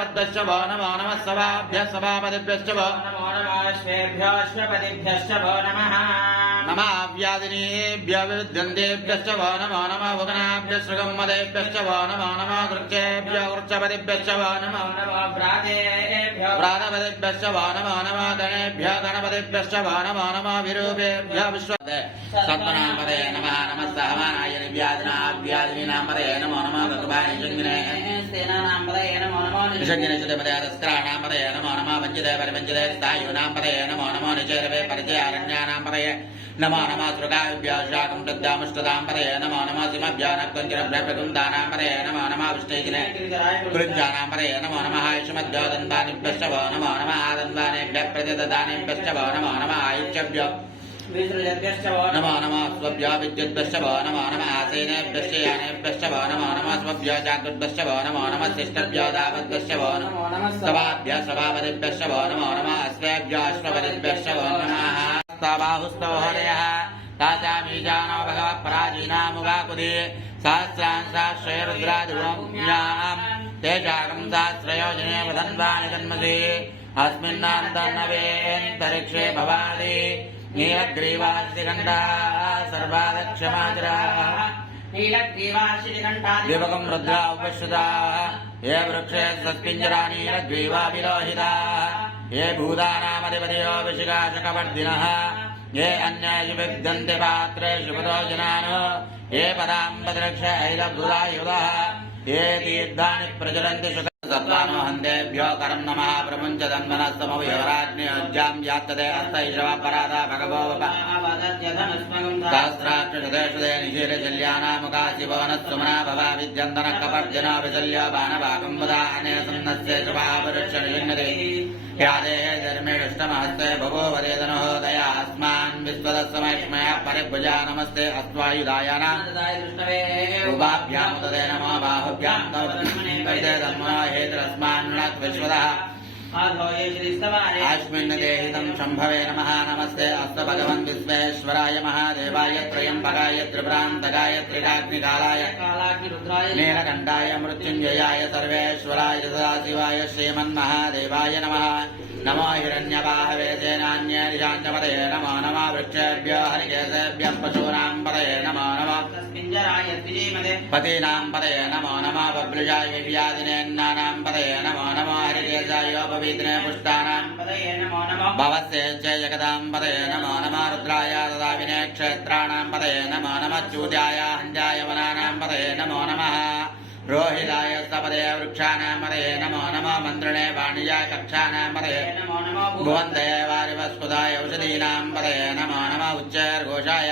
सभापद्भ्यश्च वो नमो नमः सभाभ्यः सभापतिभ्यश्च वो नमो नमः वो नमः नमः व्याधिनीभ्यः विविध्यन्तेभ्यश्च वो नमो नमः भुवनाभ्यः श्रुगम्मदेभ्यश्च वो नमो नमः कृत्येभ्यः कृत्यपतिभ्यश्च वो नमो नमः व्रातपतिभ्यश्च वो नमो नमः गणेभ्यः गणपतिभ्यश्च वो नमो नमः विरूपेभ्यः विश्वते सत्पनामपदे नमः नमः सहमानाय व्याधिनामपदे नमो नमः भगवान् जङ्गिने निषङ्गिने तस्कराणामपदे नमो नमः वञ्चिते परिवञ्चिते स्थायुनामपदे नमो नमो निचेरवे परिचयारण्यानामपदे नमो नमः सृगाभ्यः शाकं प्रद्यामुष्टदाम्पदे नमो नमः सिंहभ्यः नक्तञ्जरभ्यः प्रकुन्दानाम्पदे नमो नमः विष्णुजिने कुरुञ्जानाम्पदे नमो नमः आयुष्मद्भ्यो दन्तानिभ्यश्च वो नमो नमः आदन्वानेभ्यः प्रतिददानेभ्यश्च वो नमो नमः आयुष्यभ्यः नमो नमः स्वभ्यः विद्युद्भ्यश्च वो नमो नमः आसेनेभ्यश्च यानेभ्यश्च वो नमो नमः स्वभ्यः जागृद्भ्यश्च वो नमो नमः शिष्टभ्यः दावद्भ्यश्च वो नमो नमः सभाभ्यः सभापतिभ्यश्च वो नमो नमः अश्वेभ्यः अश्वपतिभ्यश्च वो नमः बाहुस्तोहरयः तासामीजानो भगवः पराजीनामुगाकुदे सहस्रांशाश्रयरुद्रादिभूम्याम् तेषाकं सहस्रयोजने वदन्वानि जन्मसि अस्मिन्नान्तर्नवेऽन्तरिक्षे भवादि नीलग्रीवासिकण्ठाः सर्वादक्षमाचराः दिवकं रुद्रा उपश्रुताः ये वृक्षे सस्पिञ्जरा नीलग्रीवा विलोहिताः ये भूतानामधिपतयो विशिखाशकवर्धिनः ये अन्ये विद्यन्ते पात्रेषु पदो जनानो ये पदाम्बद्रक्ष ऐलभुरायुधः ये तीर्थानि प्रचलन्ति सत्त्वानो हन्तेभ्यो करं नमः प्रमुञ्च तन्मनस्तमवयोराज्ञयोज्जां यात्तते हस्तैषवा परादा भगवो सहस्राक्षशतेषुते निशीलशल्यानामुखाशिवनस्सुमना भवा विद्यन्तन कपर्जनो विशल्यो बाणभागं वदाने सन्नस्य शुभावृक्षनिषङ्गते ह्यादेः धर्मेष्टमहस्ते भवो वरेदनहोदया अस्मान् विश्वदस्समैष्मया परिभुजा नमस्ते अस्त्वायुधायाना उभाभ्यामुदते नमो बाहुभ्यां तवते तन्मनो हेतरस्मान्नक् विश्वदः अस्मिन् देहितं शम्भवे नमः नमस्ते अस्तु भगवन् विश्वेश्वराय महादेवाय त्रयम्बकाय त्रिपुरान्तकाय त्रिकाग्निकालाय नीलकण्ठाय मृत्युञ्जयाय सर्वेश्वराय सदाशिवाय श्रीमन्महादेवाय नमः नमो हिरण्यवाहवे सेनान्यनिशान्तपदये नमो नमः वृक्षेभ्यो हरिकेशेभ्यः पशूनां पदये नमो नमः पतीनां पदये नमो नमः बभ्रुजाय व्याधिनेन्नानां पदये नमो नमः हरिकेशायोपवीतिने पुष्टानां भवस्य च जगदां पदये नमो नमः रुद्राय ददाविने क्षेत्राणां पदये नमो नमः चूत्याय हञ्जाय वनानां पदये नमो नमः रोहिताय सपदे वृक्षाणां पदये नमो नमः मन्त्रिणे वाणिजाय कक्षाणां पदये भुवन्तये वारिवस्पदाय औषधीनां पदये नमो नमः उच्चैर्घोषाय